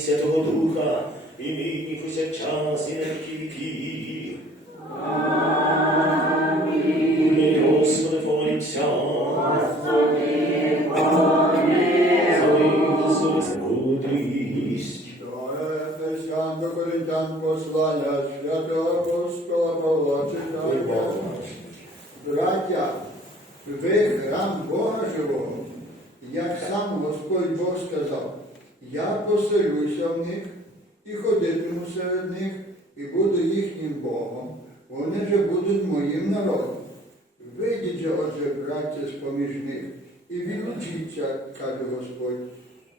Святого Духа, і нині повсякчас, і на віки віків. Амінь. Господи, помолімся. Господи, мудрість. До послання святого апостола Павла читання. Браття, ви храм Бога живого, як сам Господь Бог сказав, я поселюся в них і ходитиму серед них, і буду їхнім Богом, вони же будуть моїм народом. Вийдіть же, отже, браття, з-поміж них, і відлучіться, каже Господь,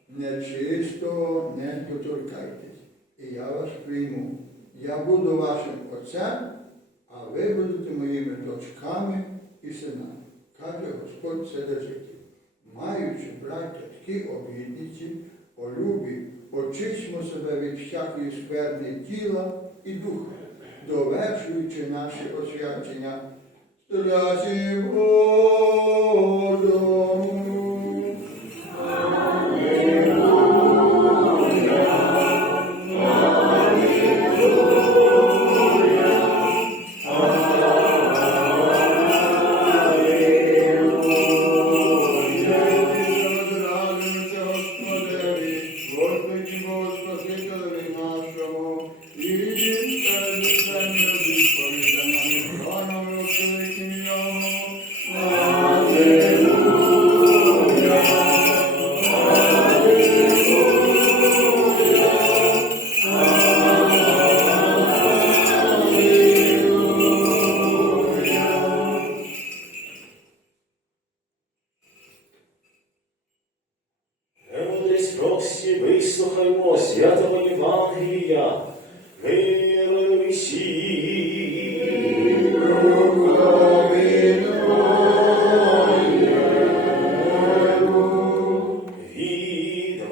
нечисто не доторкайтесь, і я вас прийму. Я буду вашим отцем, а ви будете моїми дочками і синами, каже Господь Вседержитель. Маючи, браття, такі обітниці, о любі, очисьмо себе від всякої скверни тіла і духа, довершуючи наше освячення. Страсі Бог,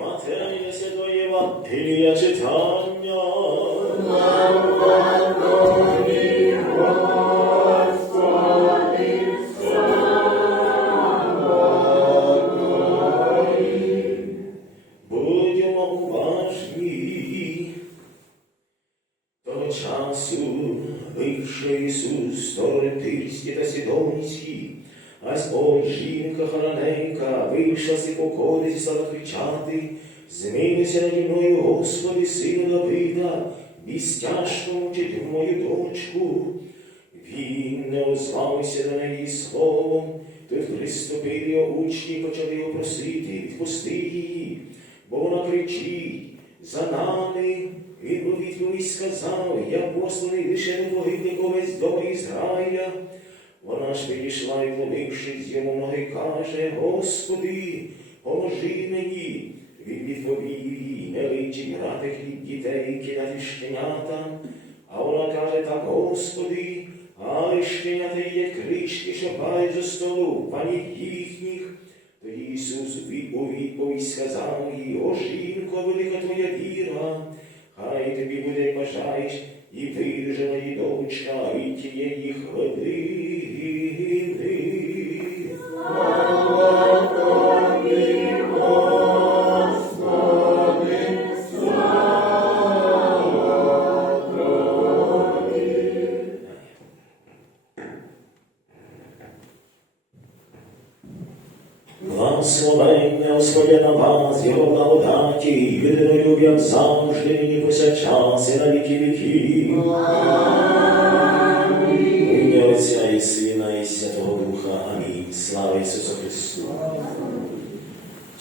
Від Матея Святого Євангелія читання. Будьмо. Того часу вийшов Ісус сторони Тирські та Сідонські, а ось жінка харанейка вийшла з покоди і стала кричати, змінися наді мною, Господи, сину Давида, і тяжко мучить мою дочку. Він не озвався до неї словом, тут приступили його учні почали його просити, відпусти її, бо вона кричить за нами. Він у відповідь сказав, я посланий лише не погибник увесь дом Ізраїля. Вона ж підійшла і, помившись йому ноги, каже, Господи, поможи мені. Він відповів їй, не личить брати хліб дітей і кидати щенята. А вона каже, так, Господи, але щенята їдять кришки, що падають зо столу, панів їхніх. Тоді Ісус відповідь сказав їй, о жінко, велика твоя віра, хай тобі буде, бажаєш, і видержана її дочка від тієї хвилини. Благословення Господя на вас, Його благодаті, і людинолюб'ям завжди, нині повсякчас, і на віки віків. Отця і Сина, і Святого Духа. Амінь. Слава Ісусу Христу.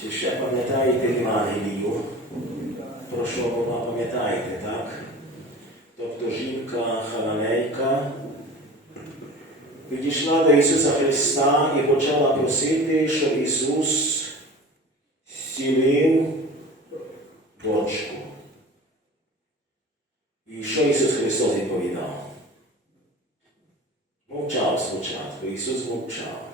Чи ще пам'ятаєте Євангелію? Про що Бога пам'ятаєте, так? Тобто жінка Хананейка підійшла до Ісуса Христа і почала просити, щоб Ісус зцілив дочку. І що Ісус Христос відповідав? Мовчав спочатку, Ісус мовчав.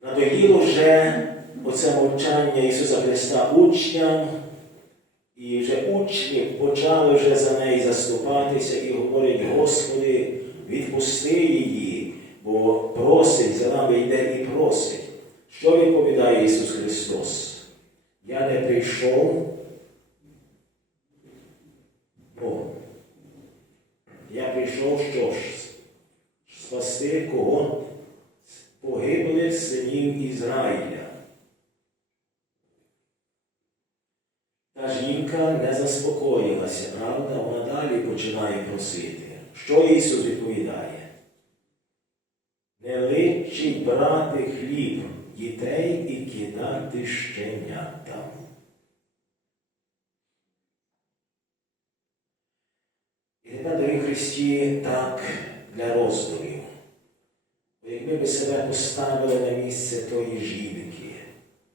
Надоїло вже оце мовчання Ісуса Христа учням, і вже учні почали вже за неї заступатися і говорять, Господи, відпусти її, бо просить, за нами йде і просить. Що відповідає? Ісус Христос. Я не прийшов. Ну, я прийшов що ж? Спасти кого? Погиблих синів Ізраїля. Та жінка не заспокоїлася, правда, вона далі починає просити. Що Ісус відповідає? Не личить брати хліб дітей і кидати щенятам. І тепер, дорогі Христі, так для роздумів. Якби ми себе поставили на місце тої жінки,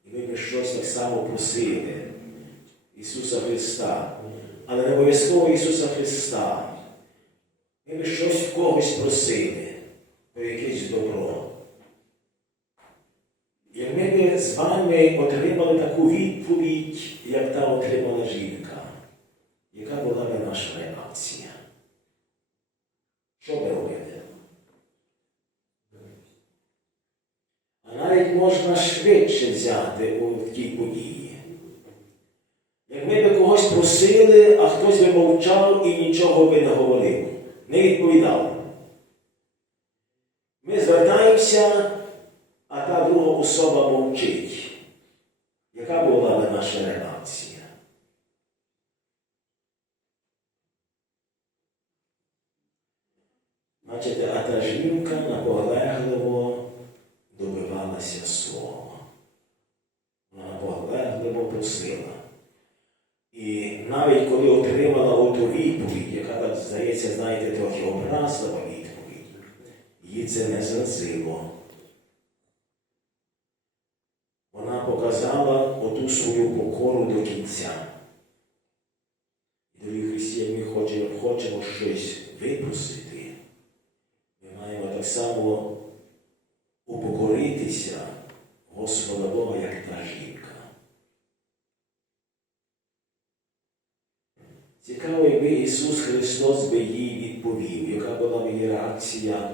і ми б щось так само просили Ісуса Христа, але не обов'язково Ісуса Христа, ми б щось в когось просили про якесь добро. І ми б з вами отримали таку відповідь, як та отримала жінка, яка була би наша реакція? Що ми робили? А навіть можна швидше взяти у тій події. Як ми би когось просили, а хтось би мовчав і нічого би не говорив, не відповідав. Ми звертаємося, а та друга особа мовчить. Яка була би наша реакція? Бачите, а та жінка наполегливо добивалася свого. Вона наполегливо просила. І навіть коли отримала оту відповідь, яка так здається, знаєте, трохи образлива відповідь, її це не зразило. Вона показала оту свою покору до кінця. Дорогі Христі, як ми хочемо, хочемо щось випросити, ми маємо так само упокоритися Господа Бога, як та жінка. Цікаво, якби Ісус Христос би їй відповів, яка була її реакція.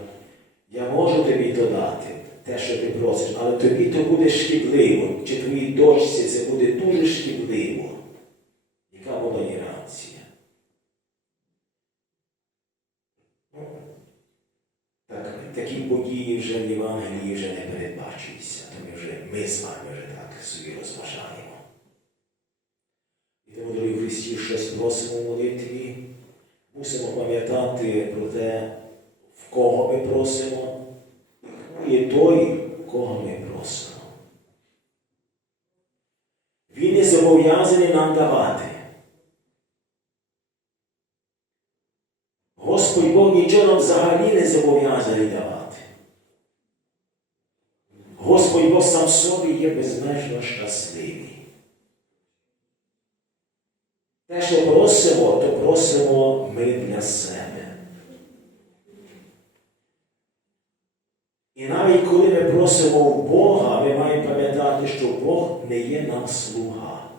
Я можу тобі додати те, що ти просиш, але тобі то буде шкідливо, чи твоїй дочці це буде дуже шкідливо. Яка була її реакція? Ну, Так, такі події вже в Євангелії вже не передбачуються, то ми вже ми з вами вже так собі розважаємо. І тому, дорогі Христі, щось просимо в молитві, мусимо пам'ятати про те, в кого ми просимо, і є той, кого ми просимо. Він не зобов'язаний нам давати. Господь Бог нічого нам взагалі не зобов'язаний давати. Господь Бог сам собі є безмежно щасливий. Те, що просимо, то просимо ми для себе. І навіть коли ми просимо в Бога, ми маємо пам'ятати, що Бог не є нам слуга.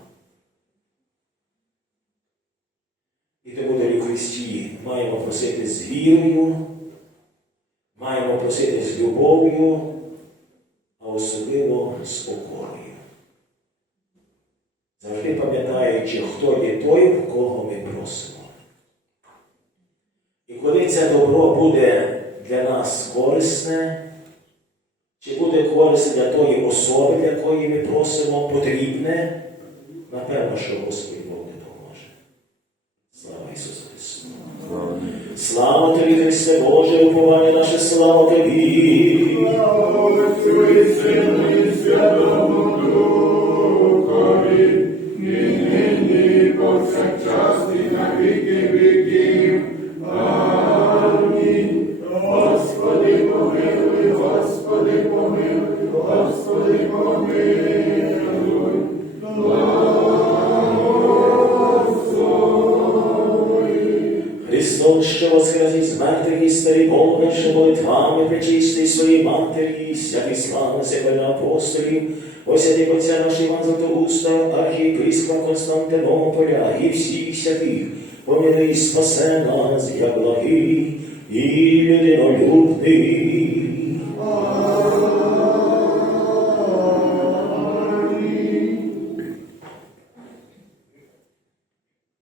І тому, дорогі Христі, маємо просити з вірою, маємо просити з любов'ю, а особливо з покорою. Завжди пам'ятаючи, хто є той, в кого ми просимо. І коли це добро буде для нас корисне, чи буде корисне для тої особи, для якої ми просимо, потрібне, напевно, що Господь Бог допоможе. Слава Ісусу Христу! Слава тобі, Христе Боже, уповання наше, слава тобі! Отцю і Сину і Святому святий слава себе апостолів, осяди отця наш Іван Златоуста, архієпископа Константинополя і всіх святих, помилуй спасе нас, як благий і людинолюбний.